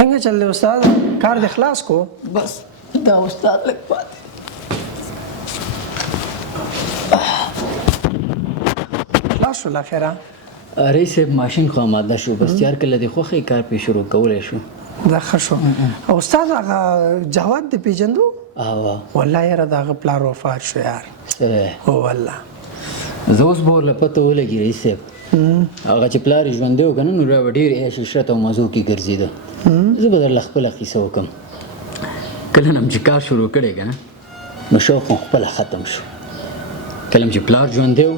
څنګه چل دی استاد کار د خلاص کو بس دا استاد لږ پاتې خلاص شو اخره رئیس صاحب ماشین خو آماده شو بس تیار کله د خوښې کار پې شروع کولی شو دا ښه شو او استاد هغه جواد د پیژندو والله یاره د هغه پلار وفات شو یار سره هو والله زه اوس به ورله پته ولګي رئیس صاحب هغه چې پلار یې ژوندی و که نه نو بیا به ډېر عیش عشرت او مزو کې ګرځېده زه به درله خپله کیسه وکړم کله نه چې کار شروع کړی که نه نو شوق مو خپله ختم شو کله چې پلار ژوندی و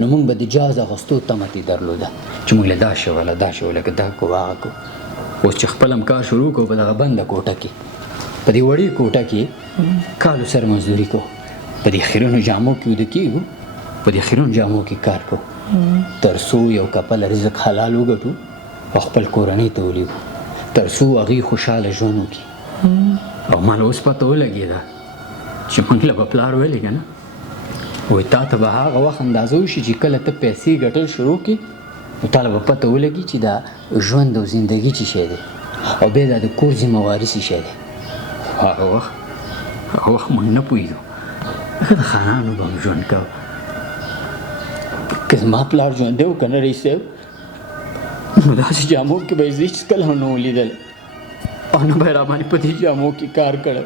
نو موږ به د جاز اخیستو تمه ترې درلوده چې موږ له دا شوله دا شوله که دا کو هغه کو اوس چې خپل هم کار شروع کړو په دغه بنده کوټه کې په دې وړې کوټه کې کالو سره مزدوري کوو په دې خیرونو جامو کې وده کېږو په دې خیرونو جامو کې کار کوو تر څو یو کپل رزق حلال وګټو او خپل کورنۍ ته ولیږو تر څو هغوی خوشحاله ژوند وکړي او ما له اوس پته ولګېده چې موږ له به پلار ویلې که نه وایي تا ته به هغه وخت اندازه وشي چې کله ته پیسې ګټل شروع کړي نو تا له به پته ولګي چې دا ژوند او زندګي څه شی دی او بیا دا د کور ذمهواري څه شی دی هغه وخت موږ نه پوهېدو لکه د خانانو به هم ژوند کوو که زما پلار ژوندی و که نه رئیس صاحب نو داسې جامو کې به یې زه هېڅکله هم نه ولیدلی او نه به یې راباندې په دې جامو کې کار کړی